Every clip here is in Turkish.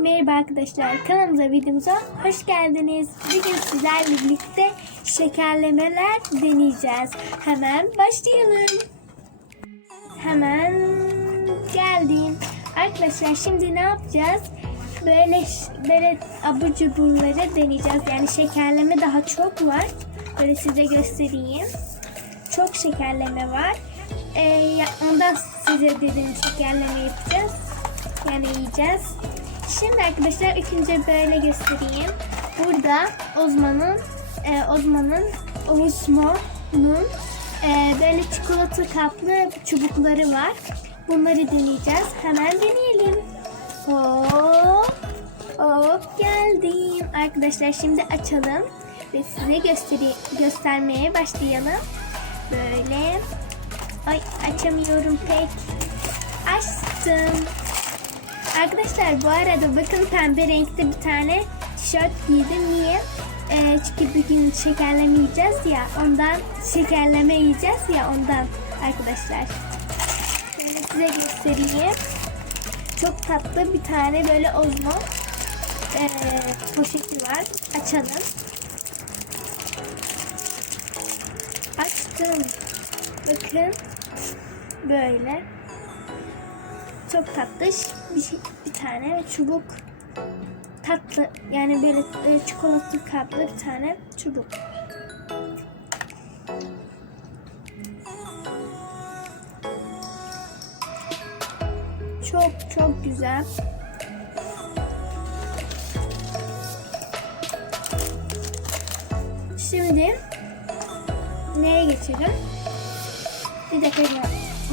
Merhaba arkadaşlar kanalımıza videomuza hoş geldiniz. Bugün sizlerle birlikte şekerlemeler deneyeceğiz. Hemen başlayalım. Hemen geldim. Arkadaşlar şimdi ne yapacağız? Böyle böyle abur cuburları deneyeceğiz. Yani şekerleme daha çok var. Böyle size göstereyim. Çok şekerleme var. Ee, ondan size dedim şekerleme yapacağız. Yani yiyeceğiz. Şimdi arkadaşlar ilk önce böyle göstereyim. Burada Ozman'ın e, Ozman'ın Osman'ın e, böyle çikolata kaplı çubukları var. Bunları deneyeceğiz. Hemen deneyelim. Hop. Hop geldim. Arkadaşlar şimdi açalım ve size göstermeye başlayalım. Böyle. Ay açamıyorum pek. Açtım. Arkadaşlar bu arada bakın pembe renkte bir tane tişört giydim. Niye? Ee, çünkü bir gün şekerleme yiyeceğiz ya ondan şekerleme yiyeceğiz ya ondan arkadaşlar. Şimdi size göstereyim. Çok tatlı bir tane böyle ozmo ee, poşeti var. Açalım. Açtım. Bakın. Böyle. Çok tatlış bir, şey- bir tane çubuk. Tatlı yani böyle e, çikolatalı kaplı bir tane çubuk. Çok çok güzel. Şimdi neye geçelim? Bir dakika.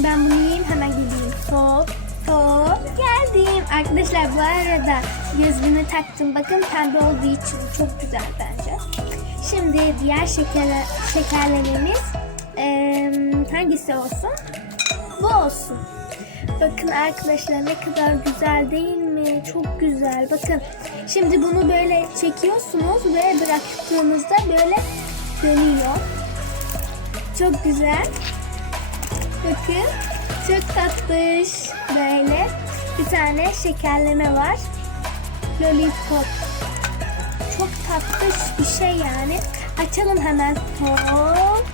Ben bunu yiyeyim hemen geleyim. Hop hop geldim. Arkadaşlar bu arada gözlüğümü taktım. Bakın pembe olduğu için çok güzel bence. Şimdi diğer şeker, şekerlememiz eee, hangisi olsun? Bu olsun. Bakın arkadaşlar ne kadar güzel değil mi? Çok güzel. Bakın. Şimdi bunu böyle çekiyorsunuz ve bıraktığınızda böyle dönüyor. Çok güzel. Bakın çok tatlış böyle bir tane şekerleme var. Lollipop. Çok tatlış bir şey yani. Açalım hemen. Hop.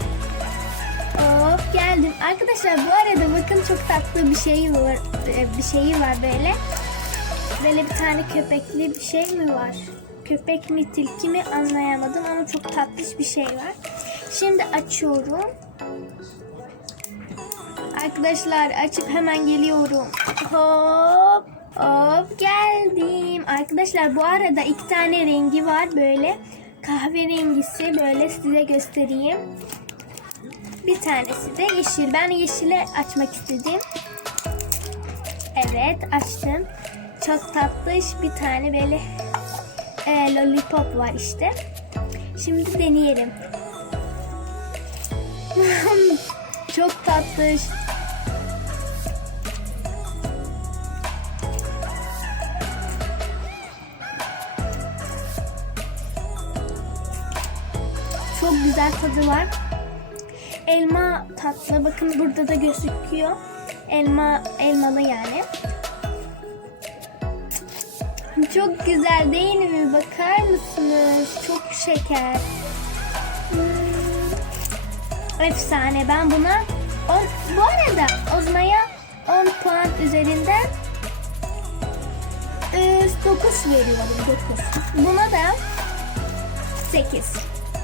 Hop geldim. Arkadaşlar bu arada bakın çok tatlı bir şey var. e, Bir şeyi var böyle. Böyle bir tane köpekli bir şey mi var? Köpek mi tilki mi anlayamadım ama çok tatlış bir şey var. Şimdi açıyorum. Arkadaşlar açıp hemen geliyorum. Hop hop geldim. Arkadaşlar bu arada iki tane rengi var böyle. Kahverengisi böyle size göstereyim. Bir tanesi de yeşil. Ben yeşile açmak istedim. Evet açtım. Çok tatlış bir tane böyle e, lollipop var işte. Şimdi deneyelim. Çok tatlış. Güzel tadı var. Elma tatlı. Bakın burada da gözüküyor. Elma elmalı yani. Çok güzel değil mi? Bakar mısınız? Çok şeker. Hmm. Efsane. Ben buna 10, bu arada Ozma'ya 10 puan üzerinden e, 9 veriyorum. 9. Buna da 8.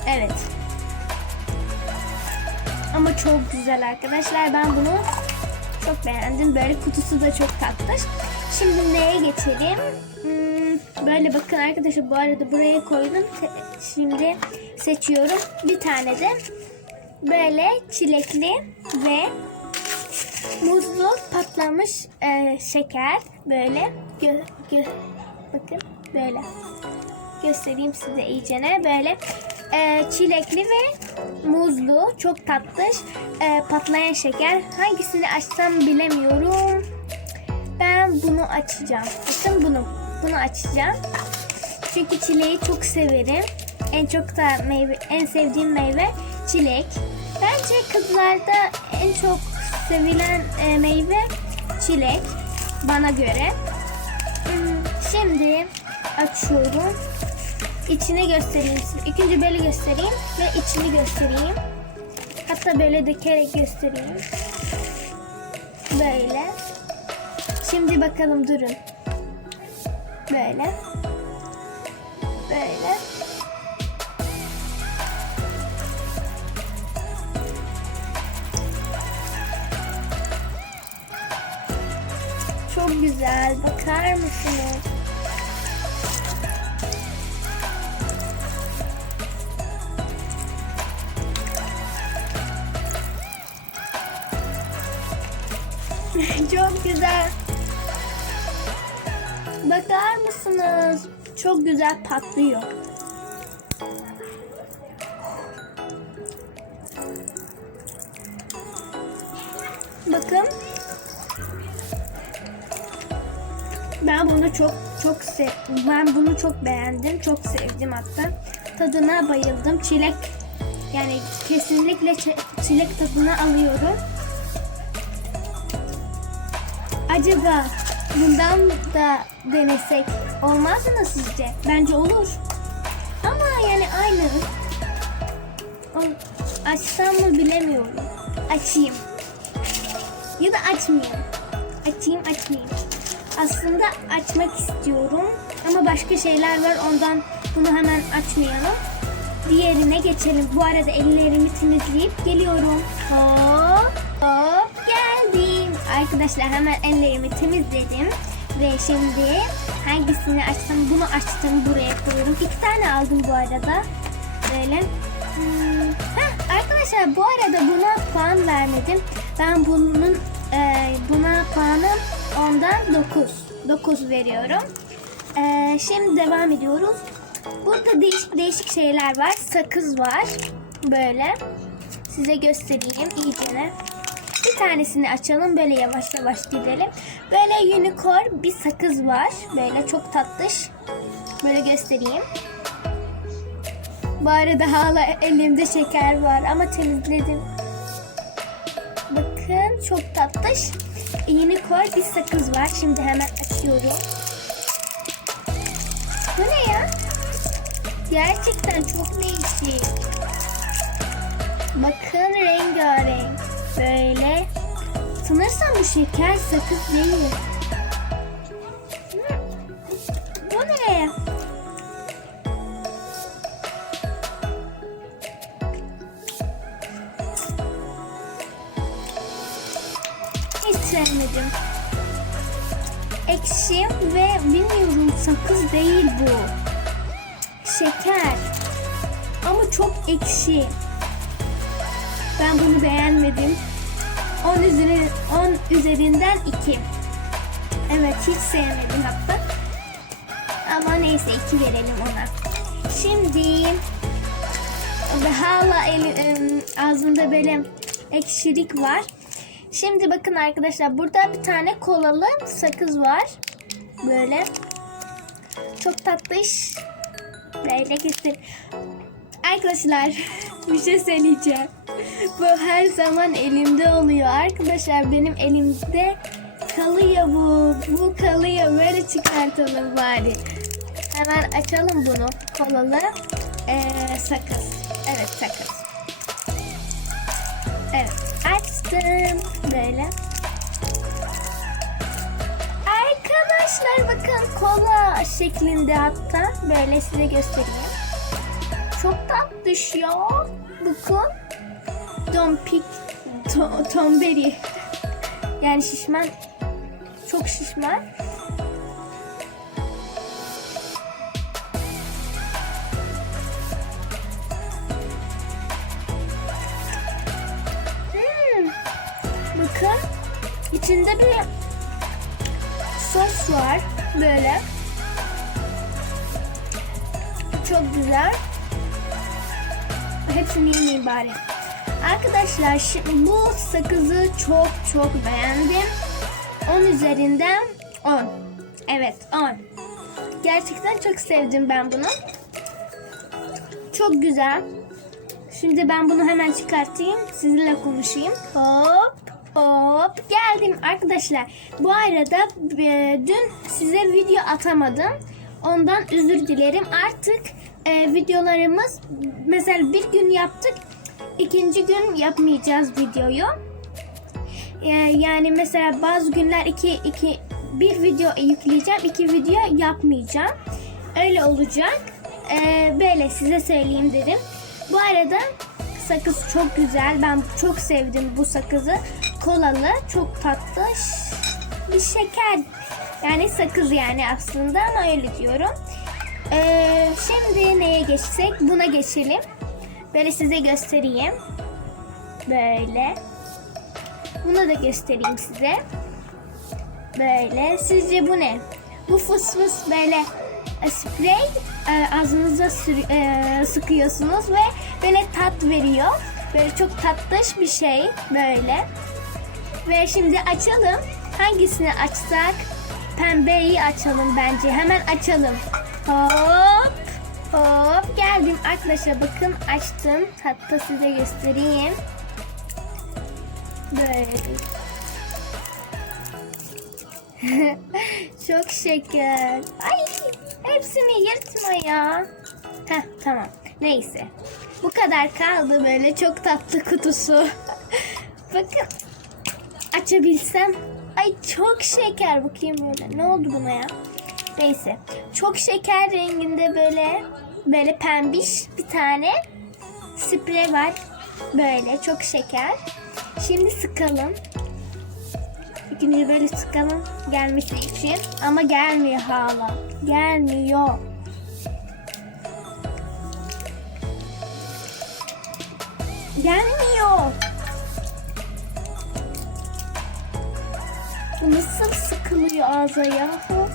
Evet. Ama çok güzel arkadaşlar. Ben bunu çok beğendim. Böyle kutusu da çok tatlış. Şimdi neye geçelim? Hmm, böyle bakın arkadaşlar bu arada buraya koydum. Şimdi seçiyorum. Bir tane de böyle çilekli ve muzlu patlamış e, şeker. Böyle gö, gö, bakın böyle göstereyim size iyicene. Böyle e, çilekli ve muzlu çok tatlış e, patlayan şeker. Hangisini açsam bilemiyorum. Ben bunu açacağım. Bakın bunu. Bunu açacağım. Çünkü çileği çok severim. En çok da meyve, en sevdiğim meyve çilek. Bence kızlarda en çok sevilen e, meyve çilek bana göre. Hmm, Şimdi Şimdi açıyorum. İçini göstereyim önce böyle göstereyim ve içini göstereyim. Hatta böyle dökerek göstereyim. Böyle. Şimdi bakalım durun. Böyle. Böyle. Çok güzel. Bakar mısınız? Mısınız? Çok güzel patlıyor. Bakın. Ben bunu çok çok sev ben bunu çok beğendim. Çok sevdim hatta. Tadına bayıldım. Çilek yani kesinlikle çilek tadını alıyorum. Acaba bundan da denesek olmaz mı sizce? Bence olur. Ama yani aynı. Açsam mı bilemiyorum. Açayım. Ya da açmayayım. Açayım açmayayım. Aslında açmak istiyorum. Ama başka şeyler var ondan bunu hemen açmayalım. Diğerine geçelim. Bu arada ellerimi temizleyip geliyorum. Hop hop geldim. Arkadaşlar hemen ellerimi temizledim. Ve şimdi hangisini açsam bunu açtım buraya koyuyorum. İki tane aldım bu arada. Böyle. Hmm. Heh, arkadaşlar bu arada buna puan vermedim. Ben bunun e, buna puanım ondan 9. 9 veriyorum. E, şimdi devam ediyoruz. Burada değişik değişik şeyler var. Sakız var. Böyle. Size göstereyim iyicene. Bir tanesini açalım böyle yavaş yavaş gidelim. Böyle unicorn bir sakız var. Böyle çok tatlış. Böyle göstereyim. Bu arada hala elimde şeker var ama temizledim. Bakın çok tatlış. Unicorn bir sakız var. Şimdi hemen açıyorum. Bu ne ya? Gerçekten çok değişik. Bakın rengarenk. Böyle. Sanırsam bu şeker sakız değil. Bu ne? Hiç sevmedim. Ekşi ve bilmiyorum sakız değil bu. Şeker. Ama çok ekşi. Ben bunu beğenmedim. 10 üzeri 10 üzerinden 2. Evet hiç sevmedim hatta. Ama neyse 2 verelim ona. Şimdi hala eli, em, ağzında böyle ekşilik var. Şimdi bakın arkadaşlar burada bir tane kolalı sakız var. Böyle. Çok tatlış. Böyle kesin. Arkadaşlar bir şey söyleyeceğim. Bu her zaman elimde oluyor. Arkadaşlar benim elimde kalıyor bu. Bu kalıyor. Böyle çıkartalım bari. Hemen açalım bunu. Kolalı ee, sakız. Evet sakız. Evet açtım. Böyle. Arkadaşlar bakın kola şeklinde hatta. Böyle size göstereyim. Çok tatlış ya. Bakın. Dompik. To, tomberi. Yani şişman. Çok şişman. Hmm. Bakın. İçinde bir sos var. Böyle. Çok güzel. Hepsini yemeyeyim bari. Arkadaşlar şimdi bu sakızı çok çok beğendim. 10 üzerinden 10. Evet 10. Gerçekten çok sevdim ben bunu. Çok güzel. Şimdi ben bunu hemen çıkartayım. Sizinle konuşayım. Hop. Hop geldim arkadaşlar. Bu arada e, dün size video atamadım. Ondan özür dilerim. Artık e, videolarımız mesela bir gün yaptık. ikinci gün yapmayacağız videoyu. E, yani mesela bazı günler iki, iki bir video yükleyeceğim. iki video yapmayacağım. Öyle olacak. E, böyle size söyleyeyim dedim. Bu arada sakız çok güzel. Ben çok sevdim bu sakızı. Kolalı, çok tatlı bir şeker. Yani sakız yani aslında ama öyle diyorum. Ee, şimdi neye geçsek? Buna geçelim. Böyle size göstereyim. Böyle. Bunu da göstereyim size. Böyle. Sizce bu ne? Bu fıs fıs böyle e, sprey e, ağzınıza sür- e, sıkıyorsunuz ve böyle tat veriyor. Böyle çok tatlış bir şey böyle. Ve şimdi açalım. Hangisini açsak? Pembeyi açalım bence. Hemen açalım. Hop. Hop geldim arkadaşlar bakın açtım. Hatta size göstereyim. Böyle. Çok şeker. Ay hepsini yırtma ya. Heh tamam. Neyse. Bu kadar kaldı böyle çok tatlı kutusu. Bakın. Açabilsem. Ay çok şeker. Bakayım böyle. Ne oldu buna ya? Neyse. Çok şeker renginde böyle böyle pembiş bir tane sprey var. Böyle çok şeker. Şimdi sıkalım. İkinci böyle sıkalım gelmesi için. Ama gelmiyor hala. Gelmiyor. Gelmiyor. Bu nasıl sıkılıyor ağza yahu?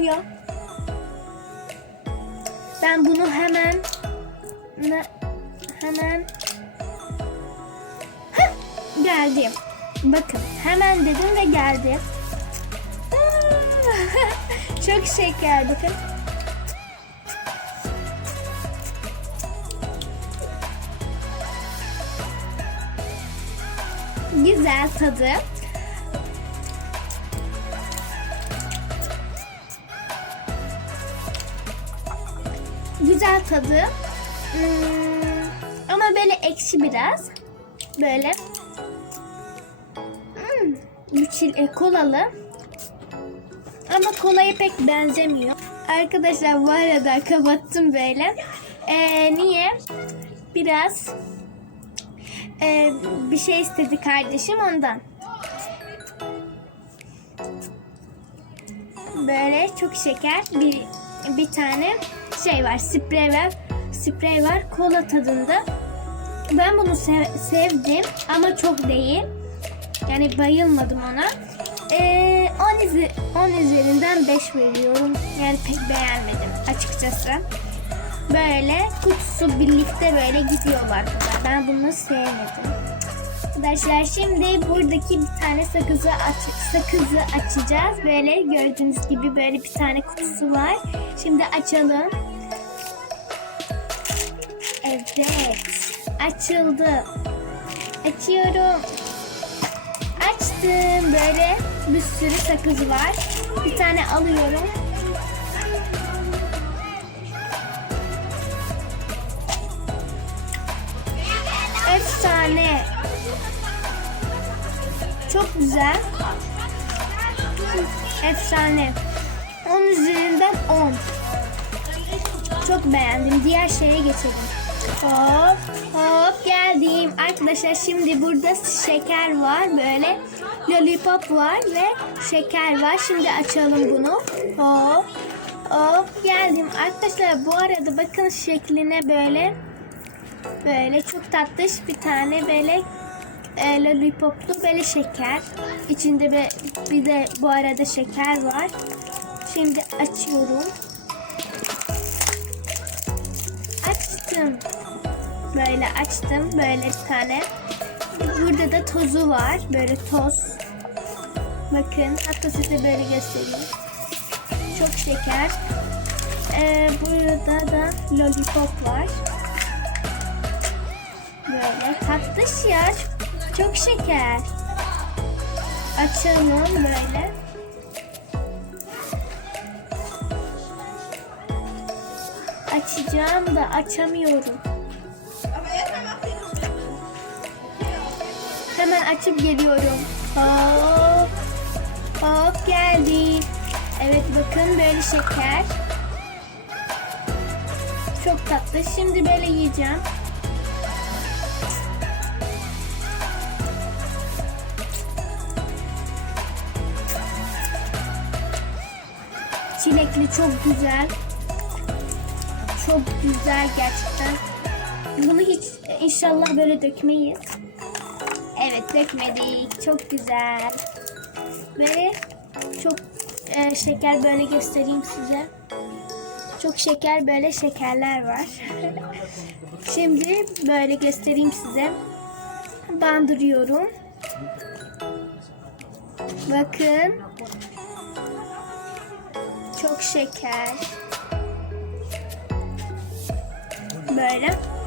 Olmuyor. Ben bunu hemen hemen Heh, geldim. Bakın hemen dedim ve geldi. Çok şeker bakın. Güzel tadı. Güzel tadı. Hmm, ama böyle ekşi biraz. Böyle. Hmm, bu çil- e, kolalı. Ama kolaya pek benzemiyor. Arkadaşlar bu arada kapattım böyle. Ee, niye? Biraz e, bir şey istedi kardeşim ondan. Böyle çok şeker bir bir tane şey var. Sprey var. Sprey var kola tadında. Ben bunu sev- sevdim ama çok değil. Yani bayılmadım ona. Ee, 10, üze- 10 üzerinden 5 veriyorum. Yani pek beğenmedim açıkçası. Böyle kutusu birlikte böyle gidiyorlar burada. Ben bunu sevmedim. Arkadaşlar şimdi buradaki bir tane sakızı aç sakızı açacağız. Böyle gördüğünüz gibi böyle bir tane kutusu var. Şimdi açalım. Evet. Açıldı. Açıyorum. Açtım. Böyle bir sürü sakız var. Bir tane alıyorum. Efsane. Çok güzel. Efsane. 10 üzerinden 10. Çok beğendim. Diğer şeye geçelim. Hop hop geldim. Arkadaşlar şimdi burada şeker var böyle. Lollipop var ve şeker var. Şimdi açalım bunu. Hop hop geldim. Arkadaşlar bu arada bakın şekline böyle. Böyle çok tatlış bir tane böyle e, lollipoplu böyle şeker. İçinde be, bir de bu arada şeker var. Şimdi açıyorum. Açtım. Böyle açtım. Böyle bir tane. Burada da tozu var. Böyle toz. Bakın. Hatta size böyle göstereyim. Çok şeker. Ee, burada da lollipop var. Böyle tatlış ya. Çok şeker. Açalım böyle. Açacağım da açamıyorum. Hemen açıp geliyorum. Hop. Hop geldi. Evet bakın böyle şeker. Çok tatlı. Şimdi böyle yiyeceğim. Çilekli çok güzel. Çok güzel gerçekten. Bunu hiç inşallah böyle dökmeyiz. Dökmedik. Çok güzel. Böyle çok e, şeker böyle göstereyim size. Çok şeker böyle şekerler var. Şimdi böyle göstereyim size. Bandırıyorum. Bakın. Çok şeker. Böyle.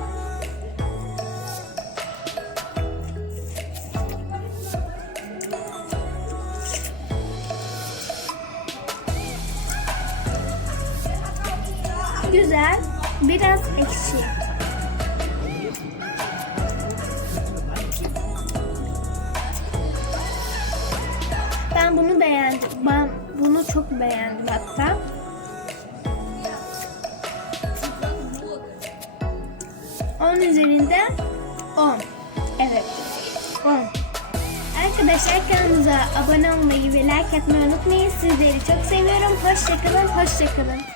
Güzel. Biraz ekşi. Ben bunu beğendim. Ben bunu çok beğendim hatta. On üzerinden 10. Evet. 10. Arkadaşlar kanalımıza abone olmayı ve like atmayı unutmayın. Sizleri çok seviyorum. Hoşçakalın, hoşçakalın.